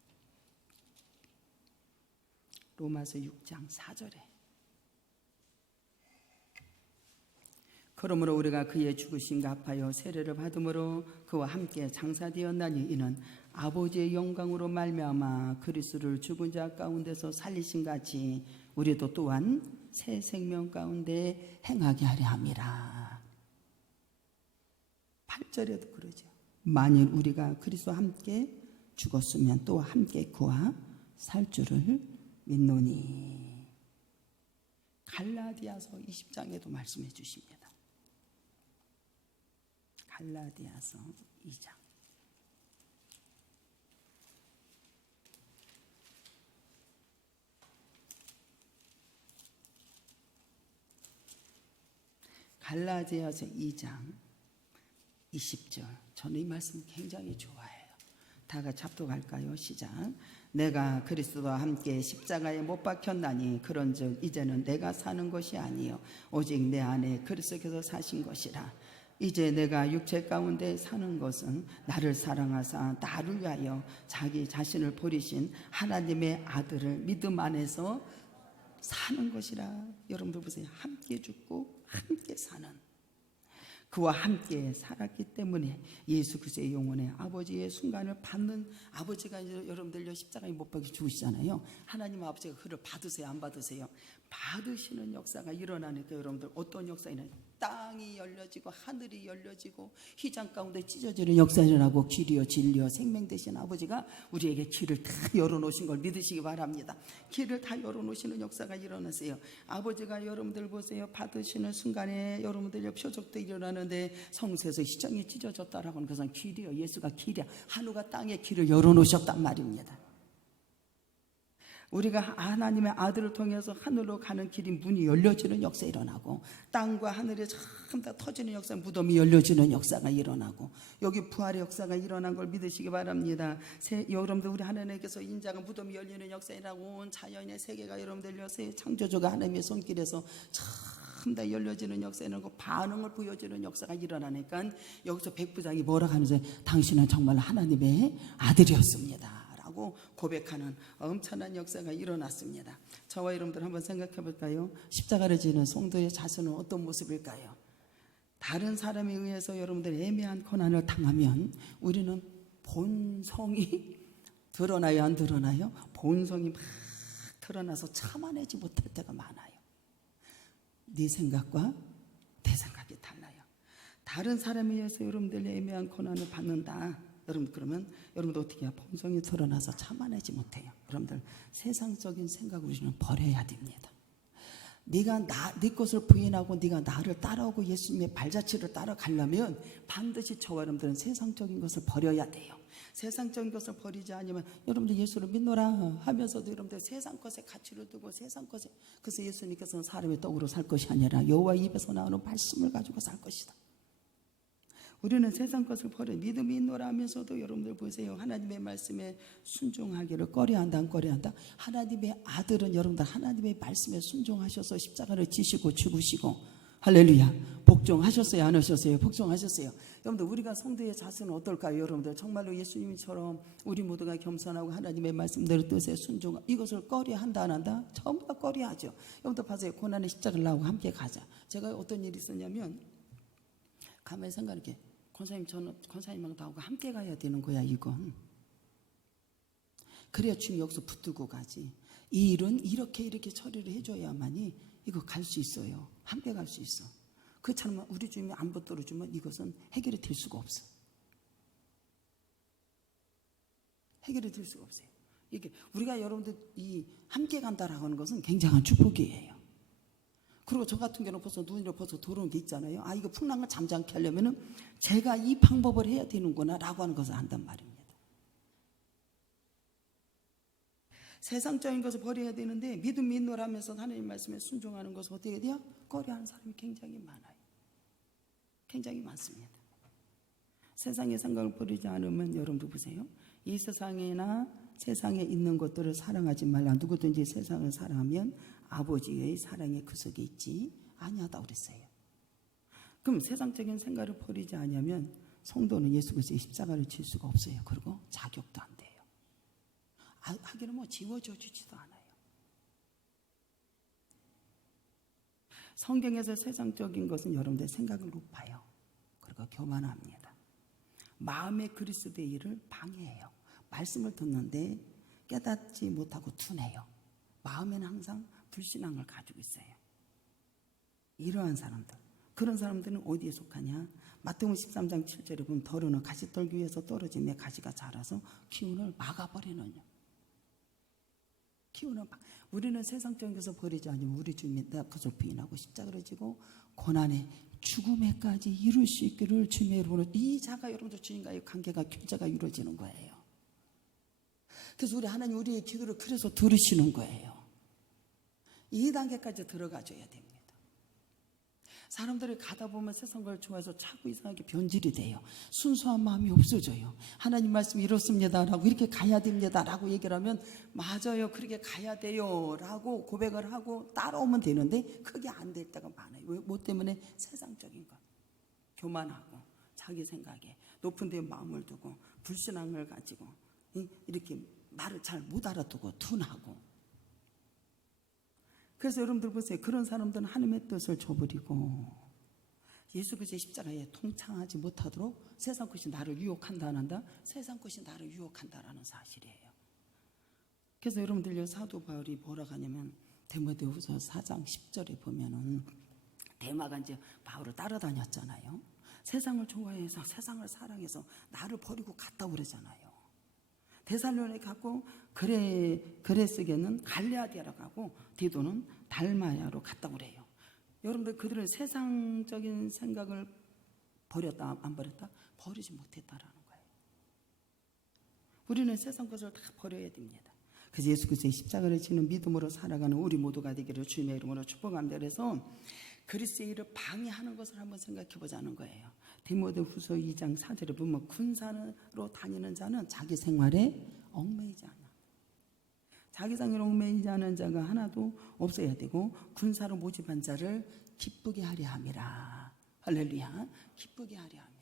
로마서 6장 4절에 그러므로 우리가 그의 죽으심과 합하여 세례를 받음으로 그와 함께 장사되었나니 이는 아버지의 영광으로 말미암아 그리스도를 죽은 자 가운데서 살리신 같이 우리도 또한 새 생명 가운데 행하게 하려 함이라. 8절에도 그러죠. 만일 우리가 그리스도와 함께 죽었으면 또 함께 그와 살 줄을 믿노니. 갈라디아서 20장에도 말씀해 주십니다. 갈라디아서 2장 갈라디아서 2장 20절. 저는 이 말씀 굉장히 좋아해요. 다 같이 합독할까요? 시작. 내가 그리스도와 함께 십자가에 못 박혔나니 그런즉 이제는 내가 사는 것이 아니요 오직 내 안에 그리스도께서 사신 것이라. 이제 내가 육체 가운데 사는 것은 나를 사랑하사 나를 위하여 자기 자신을 버리신 하나님의 아들을 믿음 안에서 사는 것이라. 여러분들 보세요. 함께 죽고 함께 사는 그와 함께 살았기 때문에 예수 그리스도의 영혼에 아버지의 순간을 받는 아버지가 이제 여러분들 십자가에 못 박혀 죽으시잖아요. 하나님 아버지가 그를 받으세요 안 받으세요? 받으시는 역사가 일어나니까 여러분들 어떤 역사이냐 딱 땅이 열려지고 하늘이 열려지고 휘장 가운데 찢어지는 역사가 일어나고 길이요 진리요 생명 되신 아버지가 우리에게 길을 다 열어놓으신 걸 믿으시기 바랍니다. 길을 다 열어놓으시는 역사가 일어나세요. 아버지가 여러분들 보세요. 받으시는 순간에 여러분들 표적도 일어나는데 성소에서 휘장이 찢어졌다라고 하는 것은 길이요, 예수가 길이야. 하늘과 땅의 길을 열어놓으셨단 말입니다. 우리가 하나님의 아들을 통해서 하늘로 가는 길이 문이 열려지는 역사 일어나고 땅과 하늘이 참 다 터지는 역사, 무덤이 열려지는 역사가 일어나고 여기 부활의 역사가 일어난 걸 믿으시기 바랍니다. 여러분들 우리 하나님께서 인자가 무덤이 열리는 역사이라고 온 자연의 세계가 여러분들 새 창조주가 하나님의 손길에서 참 다 열려지는 역사는 그 반응을 보여주는 역사가 일어나니까 여기서 백부장이 뭐라 하는지 당신은 정말 하나님의 아들이었습니다 라고 고백하는 엄청난 역사가 일어났습니다. 저와 여러분들 한번 생각해 볼까요? 십자가를 지는 성도의 자세는 어떤 모습일까요? 다른 사람에 의해서 여러분들 애매한 고난을 당하면 우리는 본성이 드러나요, 안 드러나요? 본성이 막 드러나서 참아내지 못할 때가 많아요. 네 생각과 내 생각이 달라요. 다른 사람에 의해서 여러분들 애매한 고난을 받는다. 여러분 그러면 여러분도 어떻게 해요? 본성이 드러나서 참아내지 못해요. 여러분들 세상적인 생각을 우리는 버려야 됩니다. 네가 네 것을 부인하고 네가 나를 따라오고 예수님의 발자취를 따라가려면 반드시 저와 여러분들은 세상적인 것을 버려야 돼요. 세상적인 것을 버리지 않으면 여러분들 예수를 믿노라 하면서도 여러분들 세상 것에 가치를 두고 세상 것에, 그래서 예수님께서는 사람의 떡으로 살 것이 아니라 여호와 입에서 나오는 말씀을 가지고 살 것이다. 우리는 세상 것을 버려 믿음이 있노라 하면서도 여러분들 보세요. 하나님의 말씀에 순종하기를 꺼려한다 안 꺼려한다. 하나님의 아들은 여러분들 하나님의 말씀에 순종하셔서 십자가를 지시고 죽으시고 할렐루야 복종하셨어요 안 하셨어요? 복종하셨어요. 여러분들 우리가 성도의 자세는 어떨까요? 여러분들 정말로 예수님처럼 우리 모두가 겸손하고 하나님의 말씀대로 뜻에 순종, 이것을 꺼려한다 안 한다? 전부 다 꺼려하죠. 여러분들 봐세요. 고난의 십자가를 나오고 함께 가자. 제가 어떤 일이 있었냐면 가만히 생각해. 권사님 저는 권사님하고 나하고 함께 가야 되는 거야 이건. 그래야 주님 여기서 붙들고 가지. 이 일은 이렇게 처리를 해줘야만이 이거 갈 수 있어요. 함께 갈 수 있어. 그렇잖아요. 우리 주님이 안 붙들어주면 이것은 해결이 될 수가 없어. 해결이 될 수가 없어요. 이게 우리가 여러분들 이 함께 간다라고 하는 것은 굉장한 축복이에요. 그리고 저 같은 경우는 벌써 눈으로 벌써 들어온 게 있잖아요. 아 이거 풍랑을 잠잠케 하려면은 제가 이 방법을 해야 되는구나 라고 하는 것을 안단 말입니다. 세상적인 것을 버려야 되는데 믿음이 있노라면서 하나님 말씀에 순종하는 것을 어떻게 돼요? 꺼려하는 사람이 굉장히 많아요. 굉장히 많습니다. 세상의 생각을 버리지 않으면 여러분도 보세요. 이 세상이나 세상에 있는 것들을 사랑하지 말라. 누구든지 세상을 사랑하면 아버지의 사랑이 그 속에 있지 아니하다 그랬어요. 그럼 세상적인 생각을 버리지 않으면 성도는 예수 그리스도의 십자가를 질 수가 없어요. 그리고 자격도 안 돼요. 하기는 뭐 지워져 주지도 않아요. 성경에서 세상적인 것은 여러분들의 생각을 높아요. 그리고 교만합니다. 마음의 그리스도의 일을 방해해요. 말씀을 듣는데 깨닫지 못하고 둔해요. 마음에는 항상 불신앙을 가지고 있어요. 이러한 사람들, 그런 사람들은 어디에 속하냐? 마태복음 13장 7절에 보면 더러는 가시떨기 위에서 떨어진 내 가시가 자라서 기운을 막아버리는 기운을 막. 우리는 세상적인 것을 버리지 않으면 우리 주님이 내 것을 부인하고 십자가를 지고 고난의 죽음에까지 이룰 수 있기를 주님의 이름으로 이 자가 여러분들 주님과의 관계가 교제가 이루어지는 거예요. 그래서 우리 하나님 우리의 기도를 그래서 들으시는 거예요. 이 단계까지 들어가줘야 됩니다. 사람들이 가다 보면 세상 걸 좋아해서 자꾸 이상하게 변질이 돼요. 순수한 마음이 없어져요. 하나님 말씀이 이렇습니다 라고 이렇게 가야 됩니다 라고 얘기를 하면 맞아요 그렇게 가야 돼요 라고 고백을 하고 따라오면 되는데 그게 안 될 때가 많아요. 뭐 때문에? 세상적인 것, 교만하고 자기 생각에 높은 데 마음을 두고 불신앙을 가지고 이렇게 말을 잘 못 알아두고 둔하고. 그래서 여러분들 보세요. 그런 사람들은 하나님의 뜻을 저버리고 예수 그리스도의 십자가에 통창하지 못하도록 세상 것이 나를 유혹한다 안 한다? 세상 것이 나를 유혹한다라는 사실이에요. 그래서 여러분들 사도 바울이 뭐라고 하냐면 디모데후서 4장 10절에 보면은 데마가 이제 바울을 따라다녔잖아요. 세상을 좋아해서 세상을 사랑해서 나를 버리고 갔다 그러잖아요. 데살로니가 가고 그레스게는 갈레아디아로 가고 디도는 달마야로 갔다 그래요. 여러분들 그들은 세상적인 생각을 버렸다 안 버렸다? 버리지 못했다라는 거예요. 우리는 세상 것을 다 버려야 됩니다. 그래서 예수 그리스도의 십자가를 지는 믿음으로 살아가는 우리 모두가 되기를 주님의 이름으로 축복합니다. 그래서 그리스도의 일을 방해하는 것을 한번 생각해 보자는 거예요. 디모데후서 2장 4절에 보면 군사로 다니는 자는 자기 생활에 얽매이지 않아. 자기 생활에 얽매이지 않은 자가 하나도 없어야 되고 군사로 모집한 자를 기쁘게 하려 함이라. 할렐루야. 기쁘게 하려 함이라.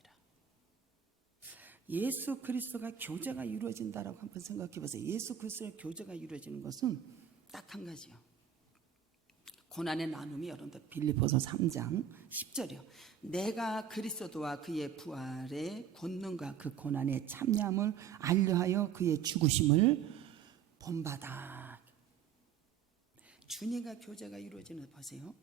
예수 그리스도가 교제가 이루어진다라고 한번 생각해 보세요. 예수 그리스도의 교제가 이루어지는 것은 딱 한 가지요. 고난의 나눔이 여러분들 빌립보서 3장 10절이요. 내가 그리스도와 그의 부활의 권능과 그 고난의 참여함을 알려하여 그의 죽으심을 본받아. 주님과 교제가 이루어지는 보세요.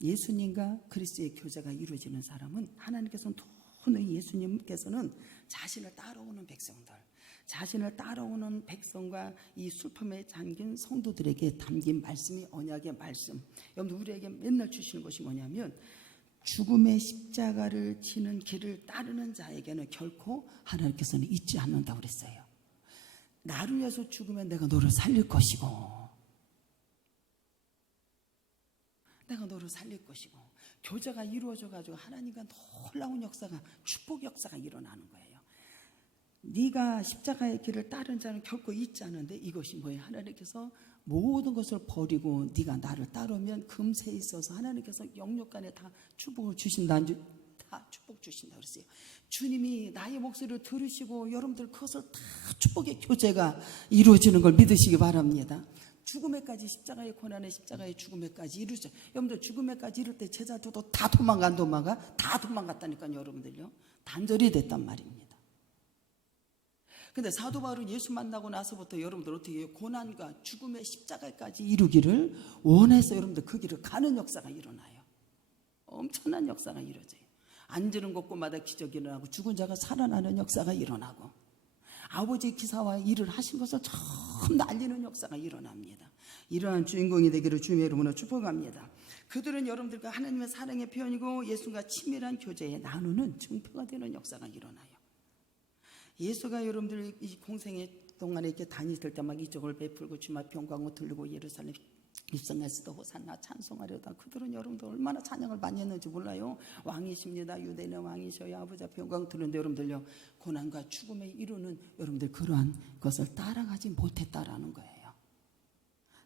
예수님과 그리스도의 교제가 이루어지는 사람은 하나님께서는 도무지 예수님께서는 자신을 따라오는 백성들, 자신을 따라오는 백성과 이 슬픔에 잠긴 성도들에게 담긴 말씀이 언약의 말씀. 여러분 우리에게 맨날 주시는 것이 뭐냐면 죽음의 십자가를 지는 길을 따르는 자에게는 결코 하나님께서는 잊지 않는다고 그랬어요. 나를 위해서 죽으면 내가 너를 살릴 것이고 내가 너를 살릴 것이고 교제가 이루어져 가지고 하나님과 놀라운 역사가 축복 역사가 일어나는 거예요. 네가 십자가의 길을 따른 자는 결코 잊지 않는데 이것이 뭐예요? 하나님께서 모든 것을 버리고 네가 나를 따르면 금세 있어서 하나님께서 영육간에 다 축복을 주신다. 다 축복 주신다 그랬어요. 주님이 나의 목소리를 들으시고 여러분들 그것을 다 축복의 교제가 이루어지는 걸 믿으시기 바랍니다. 죽음에까지 십자가의 고난의 십자가의 죽음에까지 이루죠. 여러분들 죽음에까지 이룰 때 제자들도 다 도망가 다 도망갔다니까요. 여러분들요. 단절이 됐단 말입니다. 근데 사도 바울은 예수 만나고 나서부터 여러분들 어떻게 해요? 고난과 죽음의 십자가까지 이루기를 원해서 여러분들 그 길을 가는 역사가 일어나요. 엄청난 역사가 이루어져요. 앉는 곳곳마다 기적이 일어나고 죽은 자가 살아나는 역사가 일어나고 아버지의 기사와 일을 하신 것을 처음 알리는 역사가 일어납니다. 이러한 주인공이 되기를 주님의 이름으로 축복합니다. 그들은 여러분들과 하나님의 사랑의 표현이고 예수가 친밀한 교제에 나누는 증표가 되는 역사가 일어나요. 예수가 여러분들 이 공생의 동안에 이렇게 다니실 때 막 이적을 베풀고 주마 병광을 들고 예루살렘 입성했을 때 호산나 찬송하려다 그들은 여러분들 얼마나 찬양을 많이 했는지 몰라요. 왕이십니다. 유대인의 왕이셔야 아버지 앞에 영광 드는데 여러분들요 고난과 죽음에 이루는 여러분들 그러한 것을 따라가지 못했다라는 거예요.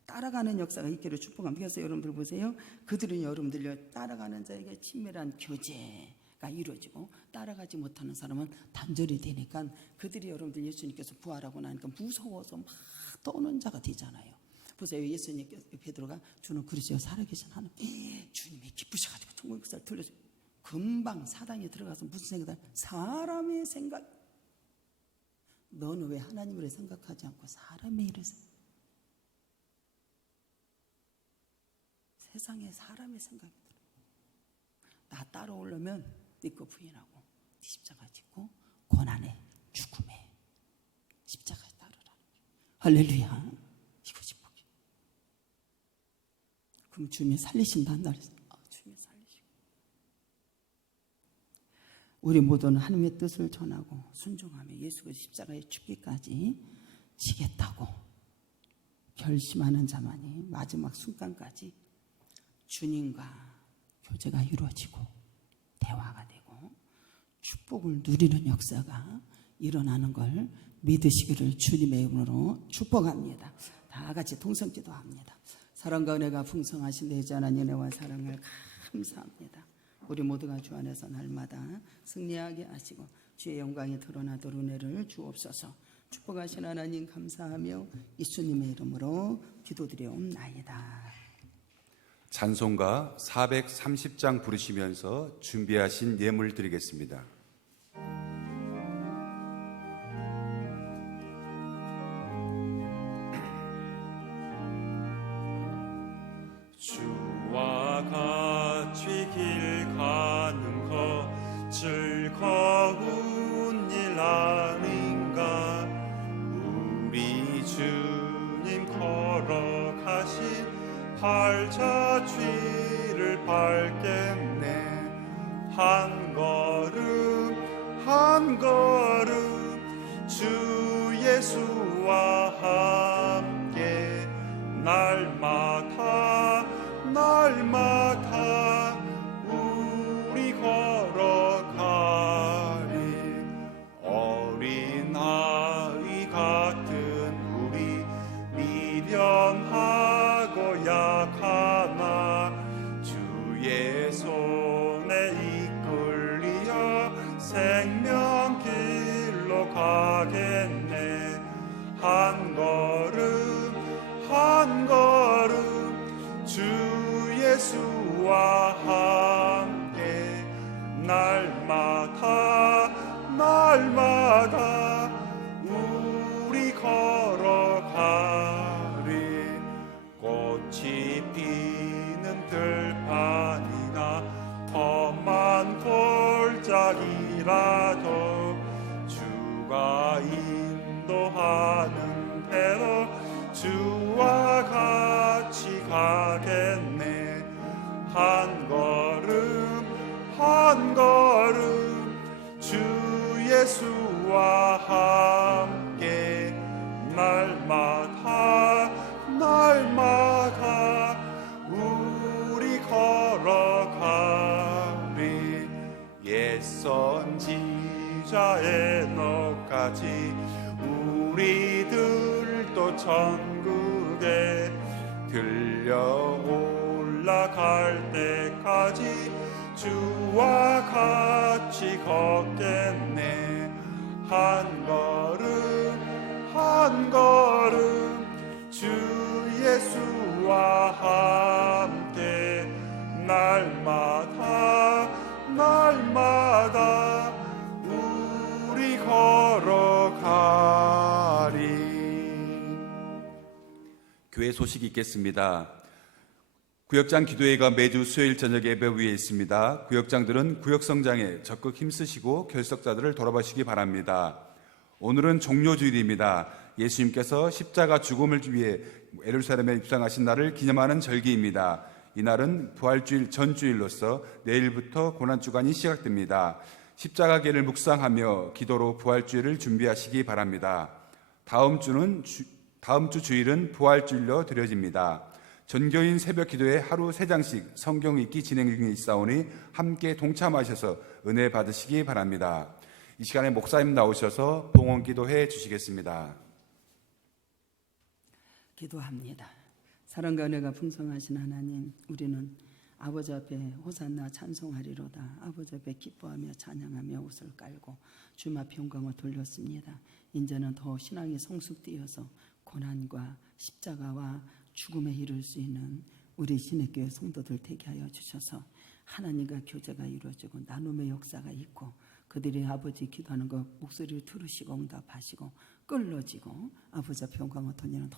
따라가는 역사가 있기를 축복합니다. 그래서 여러분들 보세요. 그들은 여러분들요 따라가는 자에게 친밀한 교제가 이루어지고 따라가지 못하는 사람은 단절이 되니까 그들이 여러분들 예수님께서 부활하고 나니까 무서워서 막 떠오는 자가 되잖아요. 보세요. 예수님 베드로가 주는 그리스도 살아계신 하나님 주님이 기쁘셔가지고 천국 역사를 들려줘. 금방 사당에 들어가서 무슨 생각을 사람의 생각. 너는 왜 하나님을 생각하지 않고 사람의 일을 세상에 사람의 생각이 들어. 나 따라오려면 네 거 부인하고 네 십자가 짓고 고난에 죽음에 십자가에 따르라는 거예요. 할렐루야. 이거지 복이. 그럼 주님이 살리신단다 그랬어요. 주님이 살리시고 우리 모두는 하나님의 뜻을 전하고 순종하며 예수가 십자가에 죽기까지 지겠다고 결심하는 자만이 마지막 순간까지 주님과 교제가 이루어지고 대화가 되고 축복을 누리는 역사가 일어나는 걸 믿으시기를 주님의 이름으로 축복합니다. 다 같이 통성기도합니다. 사랑과 은혜가 풍성하신 내 주 하나님 은혜와 사랑을 감사합니다. 우리 모두가 주 안에서 날마다 승리하게 하시고 주의 영광이 드러나도록 은혜를 주옵소서. 축복하신 하나님 감사하며 예수님의 이름으로 기도드려옵나이다. 찬송가 430장 부르시면서 준비하신 예물 드리겠습니다. 주와 같이 길 가는 것 즐거운 일 아닌가. 우리 주님 걸어가신 팔자취를 밟겠네. 한 걸음 한 걸음 주 예수와 함께 날마다 날마다 우리 걸어가리. 어린아이 같은 우리 미련하고 약하나 주의 손에 이끌리어 생명길로 가겠네. 한 걸음 한 걸음 주 예수와 함께 날마다 날마다 우리 걸어가리. 꽃이 피는 들판이나 험한 골짜기라도 주가 인도하는 대로 주와 같이 가겠네. 한 걸음 한 걸음 주 예수와 함께 날마다 날마다 우리 걸어가리. 옛 선지자 에녹까지 우리들도 천국에 들려 올라갈 때까지 주와 같이 걷겠네. 한 걸음 한 걸음 주 예수와 함께 날마다 날마다 우리 걸어가리. 교회 소식이 있겠습니다. 구역장 기도회가 매주 수요일 저녁 예배 위에 있습니다. 구역장들은 구역성장에 적극 힘쓰시고 결석자들을 돌아보시기 바랍니다. 오늘은 종료주일입니다. 예수님께서 십자가 죽음을 위해 예루살렘에 입성하신 날을 기념하는 절기입니다. 이날은 부활주일 전주일로서 내일부터 고난주간이 시작됩니다. 십자가계를 묵상하며 기도로 부활주일을 준비하시기 바랍니다. 다음 주 주일은 부활주일로 드려집니다. 전교인 새벽 기도에 하루 3장씩 성경 읽기 진행 중에 있사오니 함께 동참하셔서 은혜 받으시기 바랍니다. 이 시간에 목사님 나오셔서 봉헌 기도해 주시겠습니다. 기도합니다. 사랑과 은혜가 풍성하신 하나님, 우리는 아버지 앞에 호산나 찬송하리로다. 아버지 앞에 기뻐하며 찬양하며 옷을 깔고 주님 앞에 영광을 돌렸습니다. 이제는 더 신앙이 성숙되어서 고난과 십자가와 죽음에 이를 수 있는 우리 신의교회 성도들 되게 하여 주셔서 하나님과 교제가 이루어지고 나눔의 역사가 있고 그들이 아버지 기도하는 것 목소리를 들으시고 응답하시고 끌어지고 아버지 앞에 영광을 돌리는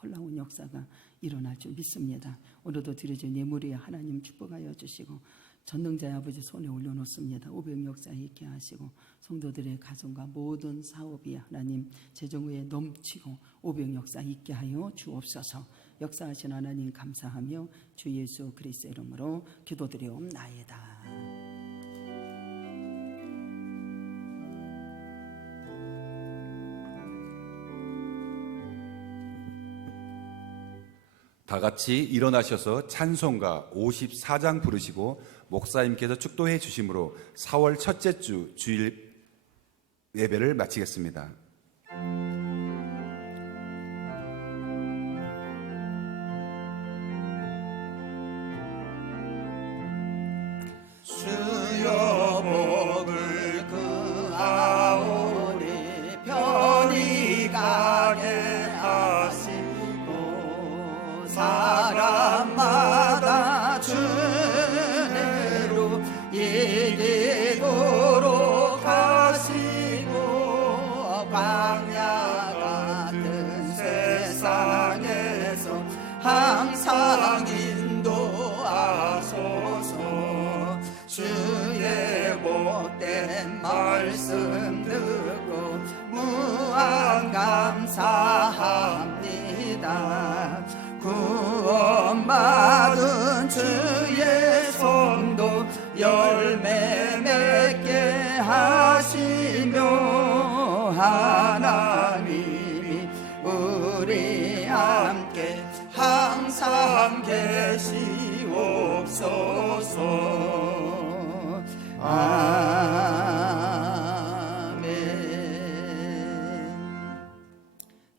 놀라운 역사가 일어날 줄 믿습니다. 오늘도 드려진 예물이 하나님 축복하여 주시고 전능자의 아버지 손에 올려놓습니다. 500 역사 있게 하시고 성도들의 가정과 모든 사업이 하나님 재정 위에 넘치고 500 역사 있게 하여 주옵소서. 역사하신 하나님 감사하며 주 예수 그리스도의 이름으로 기도드리옵나이다. 다 같이 일어나셔서 찬송가 54장 부르시고 목사님께서 축도해 주심으로 4월 첫째 주 주일 예배를 마치겠습니다. 주여 복을 그하오니 편히 가게 하시고 사람마다 주내로 이기도록 하시고 광야 같은 세상에서 항상 인도하소서. 말씀 듣고 무한 감사합니다. 구원받은 주의 손도 열매 맺게 하시며 하나님이 우리 함께 항상 계시옵소서. 아멘.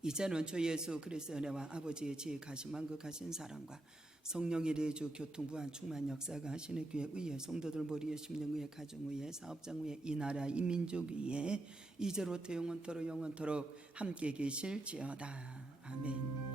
이제는 주 예수 그리스도의 은혜와 아버지의 지혜하신 만극하신 사랑과 성령의 내주 교통부한 충만 역사가 하시는 교회 위에 성도들 머리에 심령 위에 가정 위에 사업장 위에 이 나라 이 민족 위에 이제로부터 영원토록 함께 계실지어다. 아멘.